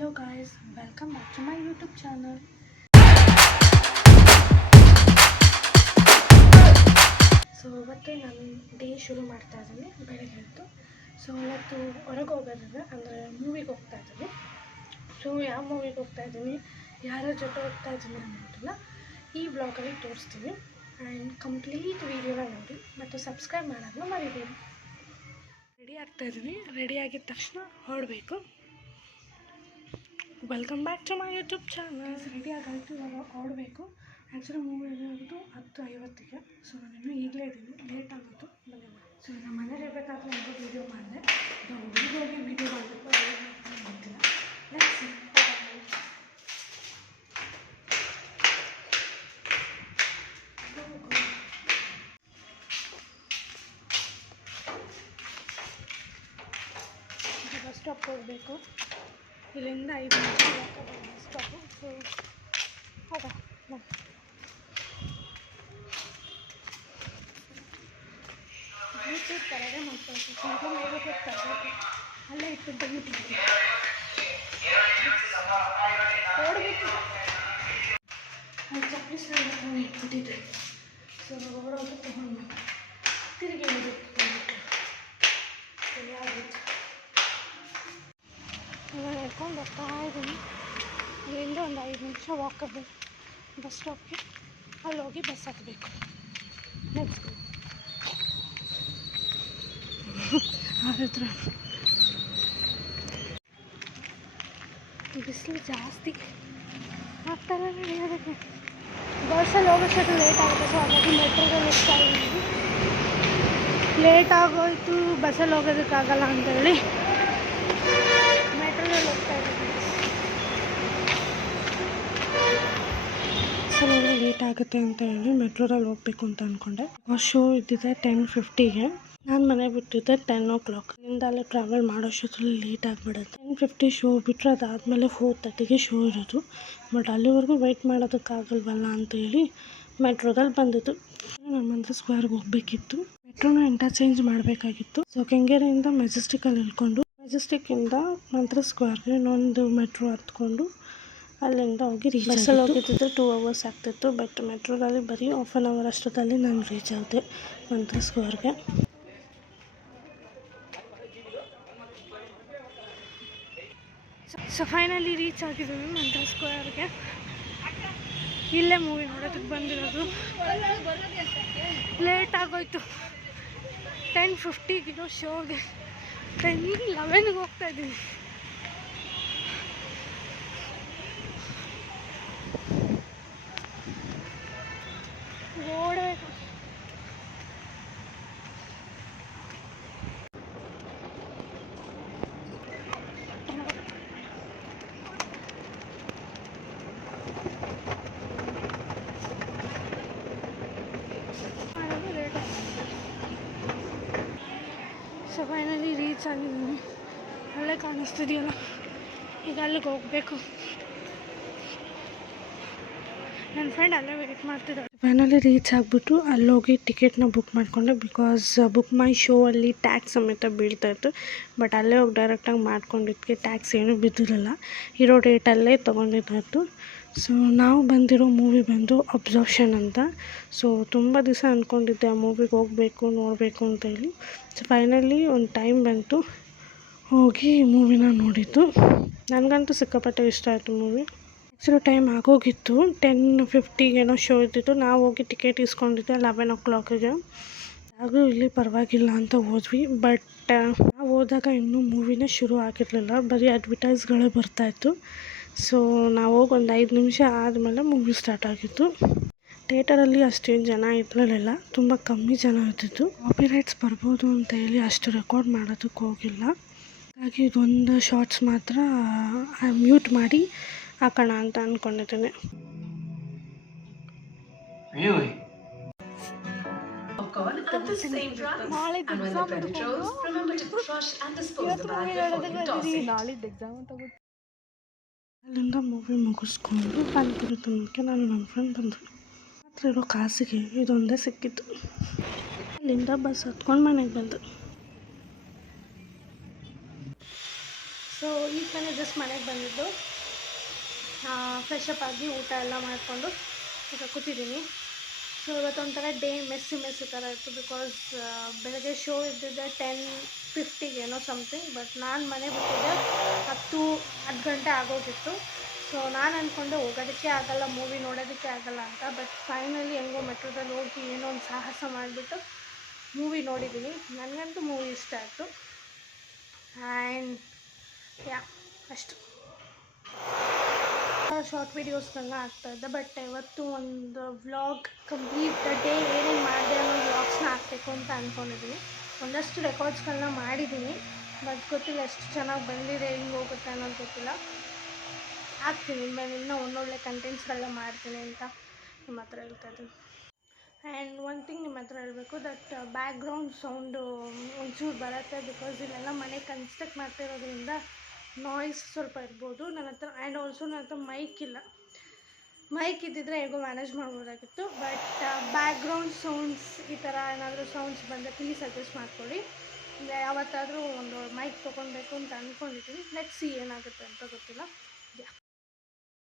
Hello guys, welcome back to my YouTube channel. So ಇವತ್ತು ನಾನು day ಶುರು ಮಾಡ್ತಾ ಇದ್ದೀನಿ ಬೆಳಗ್ಗೆ ಎದ್ದು. ಸೊ ಇವತ್ತು ಹೊರಗೆ ಹೋಗೋದಿದೆ, ಅಂದರೆ ಮೂವಿಗೆ ಹೋಗ್ತಾ ಇದ್ದೀನಿ. ಸೊ ಯಾವ ಮೂವಿಗೆ ಹೋಗ್ತಾ ಇದ್ದೀನಿ, ಯಾರ ಜೊತೆ ಹೋಗ್ತಾ ಇದ್ದೀನಿ ಅನ್ನೋದನ್ನ ಈ ಬ್ಲಾಗಲ್ಲಿ ತೋರಿಸ್ತೀನಿ. ಆ್ಯಂಡ್ ಕಂಪ್ಲೀಟ್ ವೀಡಿಯೋನ ನೋಡಿ ಮತ್ತು ಸಬ್ಸ್ಕ್ರೈಬ್ ಮಾಡೋದನ್ನ ಮರಿಬೇಡಿ. ರೆಡಿ ಆಗ್ತಾಯಿದ್ದೀನಿ. ರೆಡಿ ಆಗಿದ ತಕ್ಷಣ ಹೊರಡಬೇಕು. Welcome back to my YouTube channel. Ready ಆಗಾಯಿತು, ಇವಾಗ ಹೊರಡಬೇಕು. ಆ್ಯಕ್ಚುಲಿ ಮೂವಿ ಇರೋದು 10:50. ಸೊ ನಾನಿನ್ನೂ ಈಗಲೇ ಇದ್ದೀನಿ, ಲೇಟ್ ಆಗೋದು ಬನ್ನಿ. ಸೊ ನಮ್ಮ ಮನೇಲಿ ಇರಬೇಕಾದ್ರೆ ಒಂದು ವೀಡಿಯೋ ಮಾಡಿದೆ, ಹೋಗಿ ವೀಡಿಯೋ ಮಾಡಬೇಕು, ಗೊತ್ತಿಲ್ಲ. ಬಸ್ ಸ್ಟಾಪ್ ಹೋಗಬೇಕು. ಇಲ್ಲಿಂದ 5 ನಿಮಿಷ ಬಸ್ ಸ್ಟಾಪು. ಸೊ ಹೌದಾ ಬ್ಲೂಟೂತ್ ತರದೇ ಮಾಡ್ಕೊಳ್ತೀವಿ. ಸ್ವಲ್ಪ ಮೇಲೆ ತರಬೇಕು, ಅಲ್ಲೇ ಇಟ್ಟು ಬಂದುಬಿಟ್ಟಿದ್ದೀವಿ. ಓಡಬೇಕು, ಅಲ್ಲಿ ಚಪ್ಪಲಿ ಸಲ ಇಟ್ಬಿಟ್ಟಿದ್ದೆ. ಸೊ ಓಡೋದು ತೊಗೊಂಡು ತಿರುಗಿ ಹೋಗ್ಬಿಟ್ಟು ಆಗಿತ್ತು. ನಾನು ಹೇಳ್ಕೊಂಡು ಹೋಗ್ತಾ ಇದ್ದೀನಿ. ಇಲ್ಲಿಂದ ಒಂದು 5 ನಿಮಿಷ ವಾಕಬಲ್ ಬಸ್ ಸ್ಟಾಪ್ಗೆ. ಅಲ್ಲಿ ಹೋಗಿ ಬಸ್ ಹತ್ತಬೇಕು. ನೆಕ್ಸ್ಟ್ ಆದ್ರೆ ಬಿಸಿಲು ಜಾಸ್ತಿ ಆಗ್ತಾರ ನಡೆಯೋದಕ್ಕೆ. ಬಸ್ಸಲ್ಲಿ ಹೋಗೋಷ್ಟು ಲೇಟ್ ಆಗುತ್ತೆ. ಸೊ ಹಾಗಾಗಿ ಮೆಟ್ರೋದಲ್ಲಿ ಹೋಗ್ತಾ ಇದ್ದೀವಿ. ಲೇಟ್ ಆಗೋಯ್ತು, ಬಸ್ಸಲ್ಲಿ ಹೋಗೋದಕ್ಕಾಗಲ್ಲ ಅಂತೇಳಿ ಮೆಟ್ರೋದಲ್ಲಿ ಹೋಗ್ತಾ ಇದ್ದೀವಿ. ಬಸ್ಸಲ್ಲಿ ಲೇಟ್ ಆಗುತ್ತೆ ಅಂತ ಹೇಳಿ ಮೆಟ್ರೋದಲ್ಲಿ ಹೋಗ್ಬೇಕು ಅಂತ ಅಂದ್ಕೊಂಡೆ. ಶೋ ಇದ್ದಿದೆ 10:50ಗೆ. ನಾನು ಮನೆ ಬಿಟ್ಟಿದ್ದೆ 10 o'clock. ಇಲ್ಲಿಂದ ಅಲ್ಲಿ ಟ್ರಾವೆಲ್ ಮಾಡೋಷ್ಟೊತ್ತಲ್ಲಿ ಲೇಟ್ ಆಗಿಬಿಡುತ್ತೆ. 10:50 ಶೋ ಬಿಟ್ಟರೆ ಅದಾದಮೇಲೆ 4:30ಗೆ ಶೋ ಇರೋದು. ಬಟ್ ಅಲ್ಲಿವರೆಗೂ ವೆಯ್ಟ್ ಮಾಡೋದಕ್ಕಾಗಲ್ವಲ್ಲ ಅಂತೇಳಿ ಮೆಟ್ರೋದಲ್ಲಿ ಬಂದಿದ್ದು. ನಾನು ಮಂತ್ರ ಸ್ಕ್ವೇರ್ಗೆ ಹೋಗಬೇಕಿತ್ತು. ಮೆಟ್ರೋನ ಇಂಟರ್ಚೇಂಜ್ ಮಾಡಬೇಕಾಗಿತ್ತು. ಸೊ ಕೆಂಗೇರಿಯಿಂದ ಮೆಜೆಸ್ಟಿಕಲ್ಲಿ ಇಳ್ಕೊಂಡು ಮೆಜೆಸ್ಟಿಕ್ಕಿಂದ ಮಂತ್ರ ಸ್ಕ್ವೇರ್ಗೆ ಇನ್ನೊಂದು ಮೆಟ್ರೋ ಹತ್ಕೊಂಡು ಅಲ್ಲಿಂದ ಹೋಗಿ ಬಸ್ಸಲ್ಲಿ ಹೋಗಿದ್ದಿದ್ದು 2 hours ಆಗ್ತಿತ್ತು. ಬಟ್ ಮೆಟ್ರೋದಲ್ಲಿ ಬರೀ 1/2 hour ಅಷ್ಟೊತ್ತಲ್ಲಿ ನಾನು ರೀಚ್ ಆದೆ ಮಂತ್ರ ಸ್ಕ್ವೇರ್ಗೆ. ಸೊ ಫೈನಲಿ ರೀಚ್ ಆಗಿದ್ದೀವಿ ಮಂತ್ರ ಸ್ಕ್ವೇರ್ಗೆ. ಇಲ್ಲೇ ಮೂವಿ ನೋಡೋದಕ್ಕೆ ಬಂದಿರೋದು. ಲೇಟ್ ಆಗೋಯ್ತು. 10:50 ಶೋಗೆ 10:11ಗೆ ಹೋಗ್ತಾ ಇದ್ದೀವಿ. ಓಡಬೇಕು. ಸೊ ಫೈನಲಿ ರೀಚ್ ಆಗಿದ್ದೀನಿ. ಅಲ್ಲೇ ಕಾಣಿಸ್ತಿದೆಯಲ್ಲ, ಈಗ ಅಲ್ಲಿಗೆ ಹೋಗಬೇಕು. ನನ್ನ ಫ್ರೆಂಡ್ ಅಲ್ಲೇ ವೆಯ್ಟ್ ಮಾಡ್ತಿದ್ದಾಳೆ. ಫೈನಲಿ ರೀಚ್ ಆಗಿಬಿಟ್ಟು ಅಲ್ಲೋಗಿ ಟಿಕೆಟ್ನ ಬುಕ್ ಮಾಡಿಕೊಂಡೆ. ಬಿಕಾಸ್ ಬುಕ್ ಮೈ ಶೋ ಅಲ್ಲಿ ಟ್ಯಾಕ್ಸ್ ಸಮೇತ ಬೀಳ್ತಾಯಿತ್ತು. ಬಟ್ ಅಲ್ಲೇ ಹೋಗಿ ಡೈರೆಕ್ಟಾಗಿ ಮಾಡ್ಕೊಂಡಿದ್ದಕ್ಕೆ ಟ್ಯಾಕ್ಸ್ ಏನೂ ಬಿದ್ದಿರಲ್ಲ, ಇರೋ ಡೇಟಲ್ಲೇ ತೊಗೊಂಡಿದ್ದಾಯಿತು. ಸೊ ನಾವು ಬಂದಿರೋ ಮೂವಿ ಬಂದು ಅಬ್ಸರ್ಪ್ಷನ್ ಅಂತ. ಸೊ ತುಂಬ ದಿವಸ ಅಂದ್ಕೊಂಡಿದ್ದೆ ಆ ಮೂವಿಗೆ ಹೋಗಬೇಕು, ನೋಡಬೇಕು ಅಂತ ಹೇಳಿ. ಸೊ ಫೈನಲಿ ಒಂದು ಟೈಮ್ ಬಂತು, ಹೋಗಿ ಮೂವಿನ ನೋಡಿದ್ದು. ನನಗಂತೂ ಸಿಕ್ಕಾಪಟ್ಟೆ ಇಷ್ಟ ಆಯಿತು ಮೂವಿ. ಆ್ಯಕ್ಚುಲಿ ಟೈಮ್ ಆಗೋಗಿತ್ತು, 10:50 ಶೋ ಇದ್ದಿತ್ತು. ನಾವು ಹೋಗಿ ಟಿಕೆಟ್ ಇಸ್ಕೊಂಡಿದ್ದೆ 11 o'clockಗೆ. ಹಾಗೂ ಇಲ್ಲಿ ಪರವಾಗಿಲ್ಲ ಅಂತ ಹೋದ್ವಿ. ಬಟ್ ನಾವು ಹೋದಾಗ ಇನ್ನೂ ಮೂವಿನೇ ಶುರು ಆಗಿರಲಿಲ್ಲ, ಬರೀ ಅಡ್ವರ್ಟೈಸ್ಗಳೇ ಬರ್ತಾಯಿತ್ತು. ಸೊ ನಾವು ಹೋಗಿ ಒಂದು 5 ನಿಮಿಷ ಆದಮೇಲೆ ಮೂವಿ ಸ್ಟಾರ್ಟ್ ಆಗಿತ್ತು. ಥಿಯೇಟರಲ್ಲಿ ಅಷ್ಟೇನು ಜನ ಇರಲಿಲ್ಲ, ತುಂಬ ಕಮ್ಮಿ ಜನ ಇರ್ತಿತ್ತು. ಕಾಪಿರೈಟ್ಸ್ ಬರ್ಬೋದು ಅಂತ ಹೇಳಿ ಅಷ್ಟು ರೆಕಾರ್ಡ್ ಮಾಡೋದಕ್ಕೆ ಹೋಗಿಲ್ಲ. ಹಾಗಾಗಿ ಇದೊಂದು ಶಾರ್ಟ್ಸ್ ಮಾತ್ರ ಮ್ಯೂಟ್ ಮಾಡಿ ಹಾಕೋಣ ಅಂತ ಅಂದ್ಕೊಂಡಿದ್ದೀನಿ. ಅಲ್ಲಿಂದ ಮೂವಿ ಮುಗಿಸ್ಕೊಂಡು ಪಾನಿಪುರಿ ತಿನ್ನೋಕ್ಕೆ ನಾನು ನನ್ನ ಫ್ರೆಂಡ್ ಬಂದರು. ಹತ್ರ ಇರೋ ಕಾಸಿಗೆ ಇದೊಂದೇ ಸಿಕ್ಕಿತ್ತು. ಅಲ್ಲಿಂದ ಬಸ್ ಹತ್ಕೊಂಡು ಮನೆಗೆ ಬಂದು ಸೊ ಈಗ ತಾನೇ ಜಸ್ಟ್ ಮನೆಗೆ ಬಂದಿದ್ದು, ಫ್ರೆಶಪ್ ಆಗಿ ಊಟ ಎಲ್ಲ ಮಾಡಿಕೊಂಡು ಈಗ ಕೂತಿದ್ದೀನಿ. ಸೊ ಇವತ್ತೊಂಥರ ಡೇ ಮೆಸ್ಸಿ ಥರ ಇತ್ತು, ಬಿಕಾಸ್ ಬೆಳಗ್ಗೆ ಶೋ ಇದ್ದಿದ್ದೆ 10:50 ಏನೋ ಸಮಥಿಂಗ್, ಬಟ್ ನಾನು ಮನೆ ಬಿಟ್ಟಿದ್ದೆ 10 ಗಂಟೆ ಆಗೋಗಿತ್ತು. ಸೊ ನಾನು ಅಂದ್ಕೊಂಡೆ ಹೋಗೋದಕ್ಕೆ ಆಗಲ್ಲ, ಮೂವಿ ನೋಡೋದಕ್ಕೆ ಆಗಲ್ಲ ಅಂತ, ಬಟ್ ಫೈನಲಿ ಹೆಂಗೋ ಮೆಟ್ರೋದಲ್ಲಿ ಹೋಗಿ ಏನೋ ಒಂದು ಸಾಹಸ ಮಾಡಿಬಿಟ್ಟು ಮೂವಿ ನೋಡಿದ್ದೀನಿ. ನನಗಂತೂ ಮೂವಿ ಇಷ್ಟ ಆಯಿತು. ಆ್ಯಂಡ್ ಯಾ ಅಷ್ಟು ಶಾರ್ಟ್ ವೀಡಿಯೋಸ್ಗಳನ್ನ ಹಾಕ್ತಾಯಿದ್ದೆ, ಬಟ್ ಇವತ್ತು ಒಂದು ವ್ಲಾಗ್ ಕಂಪ್ಲೀಟ್ ಡೇ ಏನೇನು ಮಾಡಿದೆ ಅನ್ನೋ ವ್ಲಾಗ್ಸ್ನ ಹಾಕಬೇಕು ಅಂತ ಅಂದ್ಕೊಂಡಿದ್ದೀನಿ. ಒಂದಷ್ಟು ರೆಕಾರ್ಡ್ಸ್ಗಳನ್ನ ಮಾಡಿದ್ದೀನಿ, ಬಟ್ ಗೊತ್ತಿಲ್ಲ ಎಷ್ಟು ಚೆನ್ನಾಗಿ ಬಂದಿದೆ, ಹೆಂಗೆ ಹೋಗುತ್ತೆ ಅನ್ನೋದು ಗೊತ್ತಿಲ್ಲ. ಹಾಕ್ತೀನಿ ಇನ್ಮೇಲೆ, ಇನ್ನೂ ಒಳ್ಳೊಳ್ಳೆ ಕಂಟೆಂಟ್ಸ್ಗಳನ್ನ ಮಾಡ್ತೀನಿ ಅಂತ ನಿಮ್ಮ ಹತ್ರ ಹೇಳ್ತಾ ಇದ್ದೀನಿ. ಆ್ಯಂಡ್ ಒನ್ ಥಿಂಗ್ ನಿಮ್ಮ ಹತ್ರ ಹೇಳಬೇಕು, ದಟ್ ಬ್ಯಾಕ್ಗ್ರೌಂಡ್ ಸೌಂಡು ಒಂಚೂರು ಬರುತ್ತೆ, ಬಿಕಾಸ್ ಇಲ್ಲೆಲ್ಲ ಮನೆ ಕನ್ಸ್ಟ್ರಕ್ಟ್ ಮಾಡ್ತಿರೋದ್ರಿಂದ ನಾಯ್ಸ್ ಸ್ವಲ್ಪ ಇರ್ಬೋದು ನನ್ನ ಹತ್ರ. ಆ್ಯಂಡ್ ಆಲ್ಸೋ ನನ್ನ ಹತ್ರ ಮೈಕ್ ಇದ್ದಿದ್ರೆ ಹೇಗೋ ಮ್ಯಾನೇಜ್ ಮಾಡ್ಬೋದಾಗಿತ್ತು, ಬಟ್ ಬ್ಯಾಕ್ಗ್ರೌಂಡ್ ಸೌಂಡ್ಸ್ ಈ ಥರ ಏನಾದರೂ ಸೌಂಡ್ಸ್ ಬಂದರೆ ಪ್ಲೀಸ್ ಅಡ್ಜಸ್ಟ್ ಮಾಡ್ಕೊಳ್ಳಿ. ಯಾವತ್ತಾದರೂ ಒಂದು ಮೈಕ್ ತೊಗೊಳ್ಬೇಕು ಅಂತ ಅಂದ್ಕೊಂಡಿದ್ದೀನಿ. ಲೆಟ್ಸ್ ಸಿ ಏನಾಗುತ್ತೆ ಅಂತ ಗೊತ್ತಿಲ್ಲ.